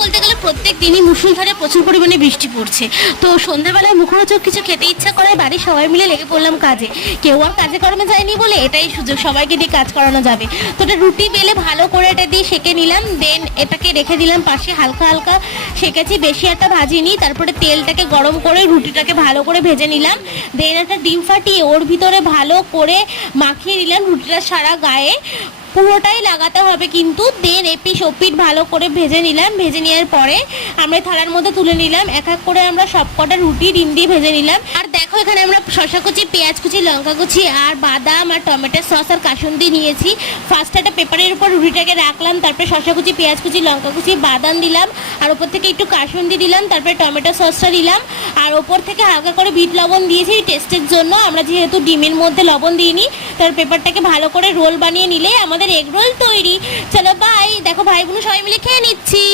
বলতে গেলে প্রত্যেক দিনই মুষলধারে প্রচুর পরিমাণে বৃষ্টি পড়ছে। তো সন্ধ্যাবেলায় মুখরোচক কিছু খেতে ইচ্ছা করে বাড়ির সবাই মিলে লেগে পড়লাম কাজে। কেউ আর কাজে কর্মে যায়নি বলে এটাই সুযোগ, সবাইকে দিয়ে কাজ করানো যাবে। তো এটা রুটি বেলে ভালো করে এটা দিয়ে সেঁকে নিলাম, দেন এটাকে রেখে দিলাম পাশে। হালকা হালকা সেঁকেছি, বেশি একটা ভাজিনি। তারপরে তেলটাকে গরম করে রুটিটাকে ভালো করে ভেজে নিলাম, দেন একটা ডিম ফাটিয়ে ওর ভিতরে ভালো করে মাখিয়ে নিলাম রুটিটা সারা গায়ে, পুরোটাই লাগাতে হবে কিন্তু। দেন এপিস ওপিট ভালো করে ভেজে নিলাম, ভেজে নেওয়ার পরে আমরা থালার মধ্যে তুলে নিলাম। এক এক করে আমরা সব কটা রুটি ডিম দিয়ে ভেজে নিলাম। আর দেখো এখানে আমরা শসা কুচি, পেঁয়াজ কুচি, লঙ্কা কুচি আর বাদাম আর টমেটো সস আর কাসুন্দি নিয়েছি। ফার্স্ট একটা পেপারের উপর রুটিটাকে রাখলাম, তারপরে শসা কুচি, পেঁয়াজ কুচি, লঙ্কা কুচি, বাদাম দিলাম, আর ওপর থেকে একটু কাসুন্দি দিলাম, তারপরে টমেটো সসটা দিলাম, আর ওপর থেকে হালকা করে বিট লবণ দিয়েছি টেস্টের জন্য। আমরা যেহেতু ডিমের মধ্যে লবণ দিইনি, তার পেপারটাকে ভালো করে রোল বানিয়ে নিলে আমাদের এগ রোল তৈরি। চলো বাই। দেখো ভাই বোন সবাই মিলে খেয়ে নিচ্ছি।